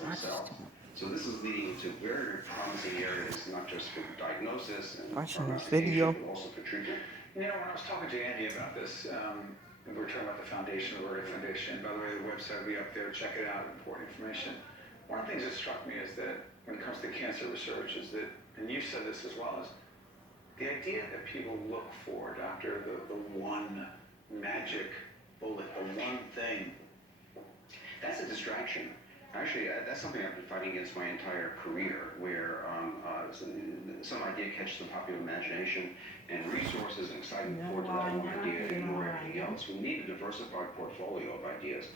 stem cells. So this is leading to very promising areas, not just for diagnosis and Watching this prognostication, video. but also for treatment. You know, when I was talking to Andy about this, we were talking about the foundation, the Rotary Foundation. By the way, the website will be up there. Check it out. Important information. One of the things that struck me is that when it comes to cancer research is that, and you've said this as well, is the idea that people look for, doctor, the one magic bullet, the one thing. That's a distraction. Actually, that's something I've been fighting against my entire career, where some idea catches the popular imagination and resources and excitement forward to that one idea and ignore everything else. We need a diversified portfolio of ideas.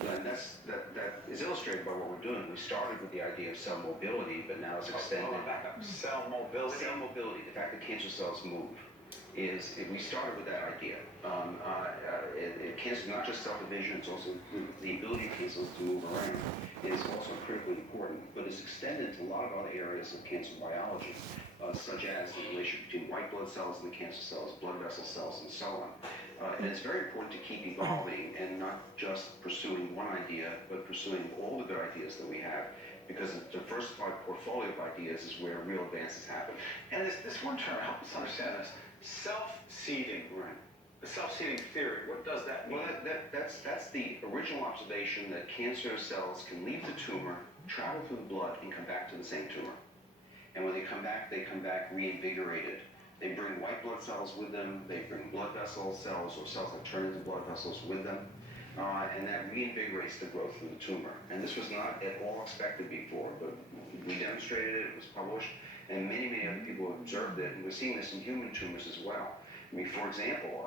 And that is illustrated by what we're doing. We started with the idea of cell mobility, but now it's extended. Back up. Cell mobility. Cell mobility, the fact that cancer cells move. We started with that idea. Cancer, not just cell division, it's also the ability of cancer cells to move around is also critically important, but it's extended to a lot of other areas of cancer biology, such as the relation between white blood cells and the cancer cells, blood vessel cells, and so on. And it's very important to keep evolving and not just pursuing one idea, but pursuing all the good ideas that we have, because a diversified portfolio of ideas is where real advances happen. And this one term, help us understand this. Self-seeding. Right. The self-seeding theory, what does that mean? Well, that's the original observation that cancer cells can leave the tumor, travel through the blood, and come back to the same tumor. And when they come back reinvigorated. They bring white blood cells with them, they bring blood vessel cells or cells that turn into blood vessels with them, and that reinvigorates the growth of the tumor. And this was not at all expected before, but we demonstrated it, it was published, and many other people have observed it, and we're seeing this in human tumors as well. I mean, for example,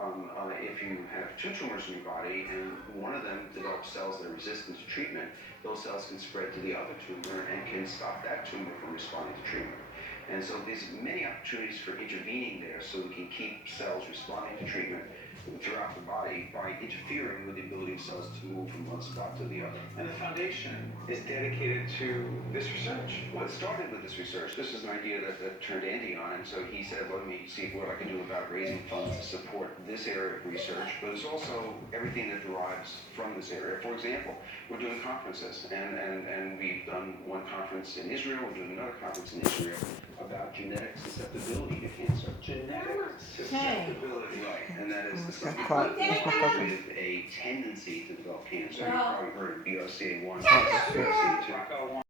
if you have two tumors in your body and one of them develops cells that are resistant to treatment, those cells can spread to the other tumor and can stop that tumor from responding to treatment. And so there's many opportunities for intervening there so we can keep cells responding to treatment throughout the body by interfering with the ability of cells to move from one spot to the other. And the foundation is dedicated to this research. Well, it started with this research. This is an idea that turned Andy on, and so he said, let me see what I can do about raising funds to support this area of research, but it's also everything that derives from this area. For example, we're doing conferences, and we've done one conference in Israel, we're doing another conference in Israel about genetic susceptibility to cancer. Genetic susceptibility. Right, and that is the Quiet. with a tendency to develop cancer. You've probably heard of BRCA1, Oh, BRCA2. BRCA1.